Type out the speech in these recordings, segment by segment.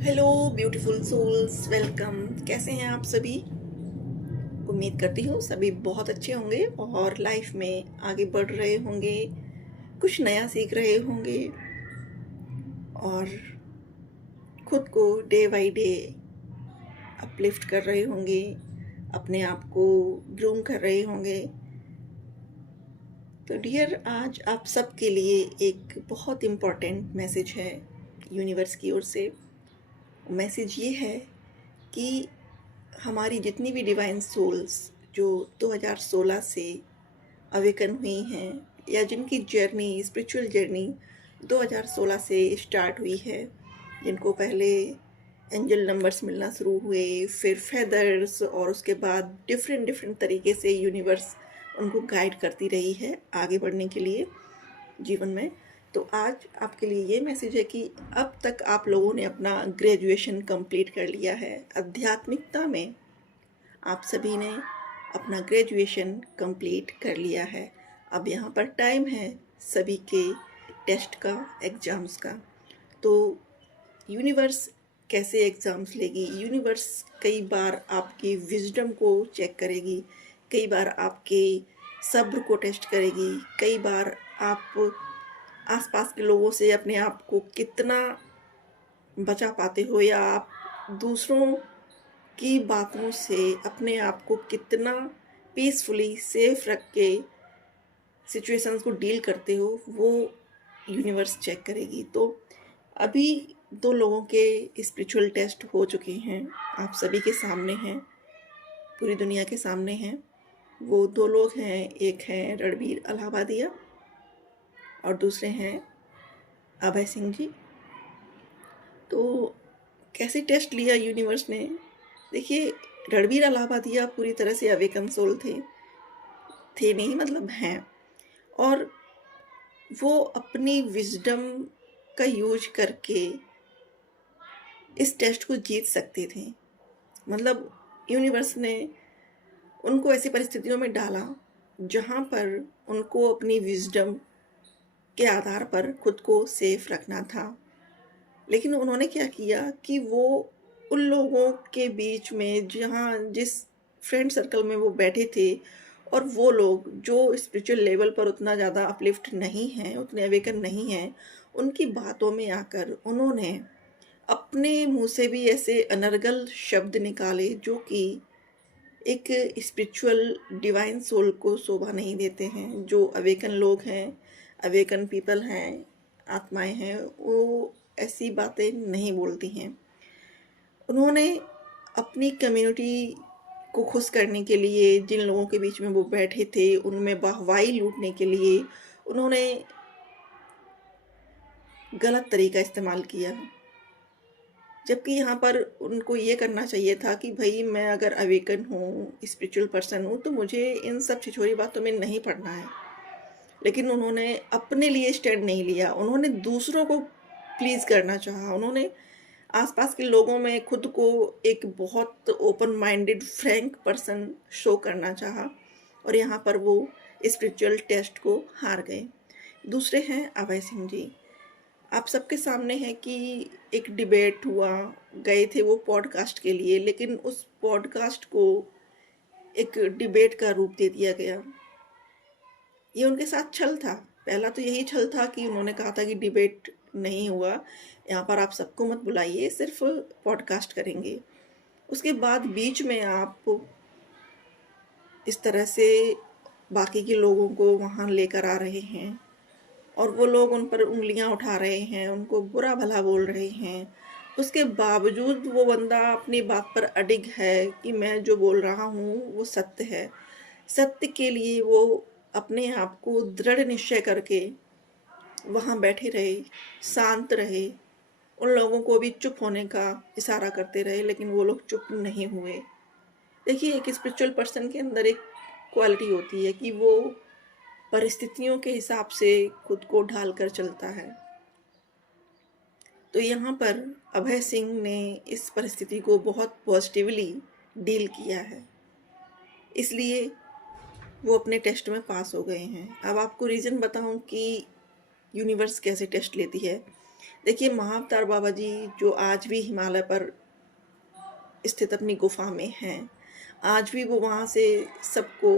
Hello beautiful souls, welcome. कैसे हैं आप सभी? उम्मीद करती हूँ सभी बहुत अच्छे होंगे और लाइफ में आगे बढ़ रहे होंगे, कुछ नया सीख रहे होंगे और खुद को डे बाय डे अपलिफ्ट कर रहे होंगे, अपने आप को ग्रूम कर रहे होंगे। तो डियर, आज आप सबके लिए एक बहुत इम्पोर्टेंट मैसेज है यूनिवर्स की ओर से। मैसेज ये है कि हमारी जितनी भी डिवाइन सोल्स जो 2016 से अवेकन हुई हैं या जिनकी जर्नी, स्पिरिचुअल जर्नी 2016 से स्टार्ट हुई है, जिनको पहले एंजल नंबर्स मिलना शुरू हुए, फिर फेदर्स, और उसके बाद डिफरेंट डिफरेंट तरीके से यूनिवर्स उनको गाइड करती रही है आगे बढ़ने के लिए जीवन में। तो आज आपके लिए ये मैसेज है कि अब तक आप लोगों ने अपना ग्रेजुएशन कंप्लीट कर लिया है। आध्यात्मिकता में आप सभी ने अपना ग्रेजुएशन कंप्लीट कर लिया है। अब यहाँ पर टाइम है सभी के टेस्ट का, एग्ज़ाम्स का। तो यूनिवर्स कैसे एग्ज़ाम्स लेगी? यूनिवर्स कई बार आपकी विजडम को चेक करेगी, कई बार आपके सब्र को टेस्ट करेगी, कई बार आप आसपास के लोगों से अपने आप को कितना बचा पाते हो या आप दूसरों की बातों से अपने आप को कितना पीसफुली सेफ रख के सिचुएशंस को डील करते हो, वो यूनिवर्स चेक करेगी। तो अभी दो लोगों के स्पिरिचुअल टेस्ट हो चुके हैं, आप सभी के सामने हैं, पूरी दुनिया के सामने हैं। वो दो लोग हैं, एक हैं रणबीर अलाहाबादिया और दूसरे हैं अभय सिंह जी। तो कैसे टेस्ट लिया यूनिवर्स ने? देखिए, रणबीर अलाहाबादिया पूरी तरह से अवेकन सोल थे नहीं, मतलब हैं, और वो अपनी विजडम का यूज करके इस टेस्ट को जीत सकते थे। मतलब यूनिवर्स ने उनको ऐसी परिस्थितियों में डाला जहाँ पर उनको अपनी विजडम के आधार पर खुद को सेफ रखना था। लेकिन उन्होंने क्या किया कि वो उन लोगों के बीच में, जहाँ जिस फ्रेंड सर्कल में वो बैठे थे, और वो लोग जो स्पिरिचुअल लेवल पर उतना ज़्यादा अपलिफ्ट नहीं हैं, उतने अवेकन नहीं हैं, उनकी बातों में आकर उन्होंने अपने मुंह से भी ऐसे अनर्गल शब्द निकाले जो कि एक स्पिरिचुअल डिवाइन सोल को शोभा नहीं देते हैं। जो अवेकन लोग हैं, अवेकन पीपल हैं, आत्माएं हैं, वो ऐसी बातें नहीं बोलती हैं। उन्होंने अपनी कम्युनिटी को खुश करने के लिए, जिन लोगों के बीच में वो बैठे थे उनमें वाहवाही लूटने के लिए, उन्होंने गलत तरीका इस्तेमाल किया। जबकि यहाँ पर उनको ये करना चाहिए था कि भाई, मैं अगर अवेकन हूँ, स्पिरिचुअल पर्सन हूँ, तो मुझे इन सब छिछोरी बातों में नहीं पड़ना है। लेकिन उन्होंने अपने लिए स्टैंड नहीं लिया, उन्होंने दूसरों को प्लीज़ करना चाहा, उन्होंने आसपास के लोगों में खुद को एक बहुत open minded Frank person show करना चाहा, और यहाँ पर वो स्पिरिचुअल टेस्ट को हार गए। दूसरे हैं अभय सिंह जी। आप सबके सामने है कि एक डिबेट हुआ, गए थे वो पॉडकास्ट के लिए, लेकिन उस पॉडकास्ट को एक डिबेट का रूप दे दिया गया। ये उनके साथ छल था। पहला तो यही छल था कि उन्होंने कहा था कि डिबेट नहीं हुआ, यहाँ पर आप सबको मत बुलाइए, सिर्फ पॉडकास्ट करेंगे। उसके बाद बीच में आप इस तरह से बाकी के लोगों को वहाँ लेकर आ रहे हैं और वो लोग उन पर उंगलियां उठा रहे हैं, उनको बुरा भला बोल रहे हैं। उसके बावजूद वो बंदा अपनी बात पर अडिग है कि मैं जो बोल रहा हूँ वो सत्य है। सत्य के लिए वो अपने आप को दृढ़ निश्चय करके वहाँ बैठे रहे, शांत रहे, उन लोगों को भी चुप होने का इशारा करते रहे, लेकिन वो लोग चुप नहीं हुए। देखिए, एक स्पिरिचुअल पर्सन के अंदर एक क्वालिटी होती है कि वो परिस्थितियों के हिसाब से खुद को ढाल कर चलता है। तो यहाँ पर अभय सिंह ने इस परिस्थिति को बहुत पॉजिटिवली डील किया है, इसलिए वो अपने टेस्ट में पास हो गए हैं। अब आपको रीज़न बताऊं कि यूनिवर्स कैसे टेस्ट लेती है। देखिए, महाअवतार बाबा जी जो आज भी हिमालय पर स्थित अपनी गुफा में हैं, आज भी वो वहाँ से सबको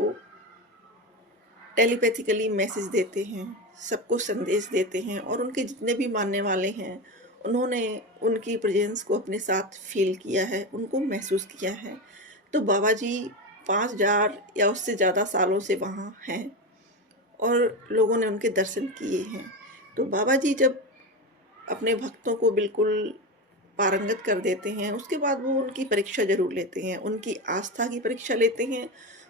टेलीपैथिकली मैसेज देते हैं, सबको संदेश देते हैं, और उनके जितने भी मानने वाले हैं, उन्होंने उनकी प्रेजेंस को अपने साथ फील किया है, उनको महसूस किया है। तो बाबा जी 5000 या उससे ज़्यादा सालों से वहाँ हैं और लोगों ने उनके दर्शन किए हैं। तो बाबा जी जब अपने भक्तों को बिल्कुल पारंगत कर देते हैं, उसके बाद वो उनकी परीक्षा ज़रूर लेते हैं। उनकी आस्था की परीक्षा लेते हैं,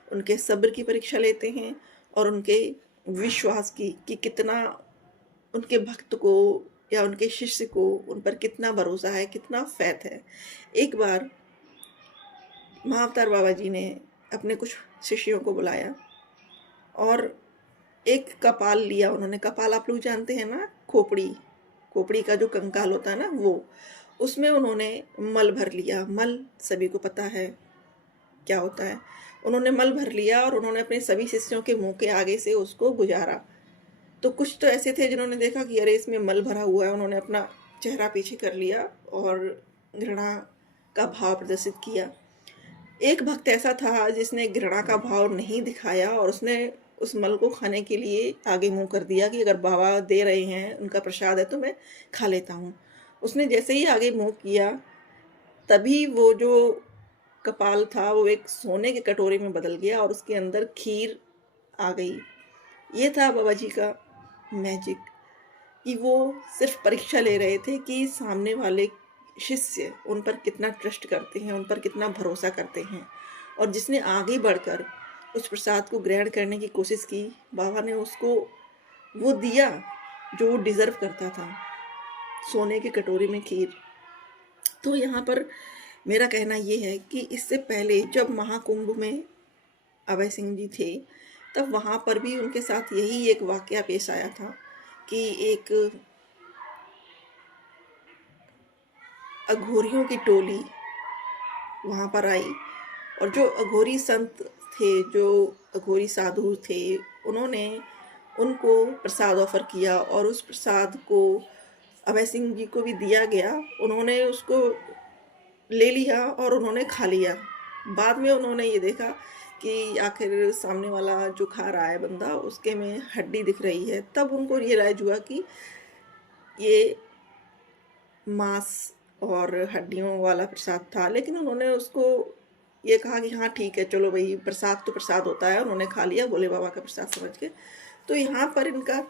उनके सब्र की परीक्षा लेते हैं, और उनके विश्वास की कि कितना उनके भक्त को या उनके शिष्य को उन पर कितना भरोसा है, कितना फ़ैथ है। एक बार महाअवतार बाबा जी ने अपने कुछ शिष्यों को बुलाया और एक कपाल लिया उन्होंने। कपाल आप लोग जानते हैं ना, खोपड़ी, खोपड़ी का जो कंकाल होता है ना, वो उसमें उन्होंने मल भर लिया। मल सभी को पता है क्या होता है। उन्होंने मल भर लिया और उन्होंने अपने सभी शिष्यों के मुंह के आगे से उसको गुजारा। तो कुछ तो ऐसे थे जिन्होंने देखा कि अरे इसमें मल भरा हुआ है, उन्होंने अपना चेहरा पीछे कर लिया और घृणा का भाव प्रदर्शित किया। एक भक्त ऐसा था जिसने घृणा का भाव नहीं दिखाया और उसने उस मल को खाने के लिए आगे मुंह कर दिया कि अगर बाबा दे रहे हैं, उनका प्रसाद है, तो मैं खा लेता हूँ। उसने जैसे ही आगे मुंह किया, तभी वो जो कपाल था वो एक सोने के कटोरे में बदल गया और उसके अंदर खीर आ गई। ये था बाबा जी का मैजिक, कि वो सिर्फ परीक्षा ले रहे थे कि सामने वाले शिष्य उन पर कितना ट्रस्ट करते हैं, उन पर कितना भरोसा करते हैं। और जिसने आगे बढ़कर उस प्रसाद को ग्रहण करने की कोशिश की, बाबा ने उसको वो दिया जो वो डिज़र्व करता था, सोने के कटोरे में खीर। तो यहाँ पर मेरा कहना ये है कि इससे पहले जब महाकुंभ में अभय सिंह जी थे, तब वहाँ पर भी उनके साथ यही एक वाकया पेश आया था कि एक अघोरियों की टोली वहाँ पर आई, और जो अघोरी संत थे, जो अघोरी साधु थे, उन्होंने उनको प्रसाद ऑफर किया और उस प्रसाद को अभय सिंह जी को भी दिया गया। उन्होंने उसको ले लिया और उन्होंने खा लिया। बाद में उन्होंने ये देखा कि आखिर सामने वाला जो खा रहा है बंदा, उसके में हड्डी दिख रही है। तब उनको रियलाइज हुआ कि ये मांस और हड्डियों वाला प्रसाद था। लेकिन उन्होंने उसको ये कहा कि हाँ ठीक है, चलो भाई, प्रसाद तो प्रसाद होता है। उन्होंने खा लिया भोले बाबा का प्रसाद समझ के। तो यहाँ पर इनका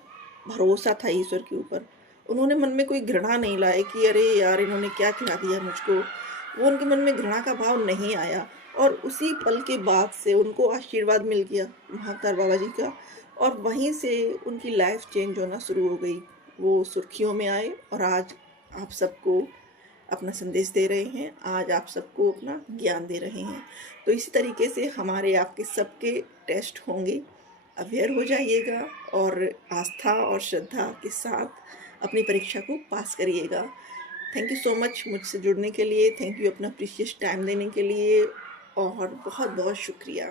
भरोसा था ईश्वर के ऊपर। उन्होंने मन में कोई घृणा नहीं लाए कि अरे यार, इन्होंने क्या खिला दिया मुझको। वो उनके मन में घृणा का भाव नहीं आया, और उसी पल के बाद से उनको आशीर्वाद मिल गया महाअवतार बाबा जी का, और वहीं से उनकी लाइफ चेंज होना शुरू हो गई। वो सुर्खियों में आए और आज आप सबको अपना संदेश दे रहे हैं, आज आप सबको अपना ज्ञान दे रहे हैं। तो इसी तरीके से हमारे आपके सबके टेस्ट होंगे। अवेयर हो जाइएगा और आस्था और श्रद्धा के साथ अपनी परीक्षा को पास करिएगा। थैंक यू सो मच मुझसे जुड़ने के लिए। थैंक यू अपना प्रीशियस टाइम देने के लिए, और बहुत बहुत शुक्रिया।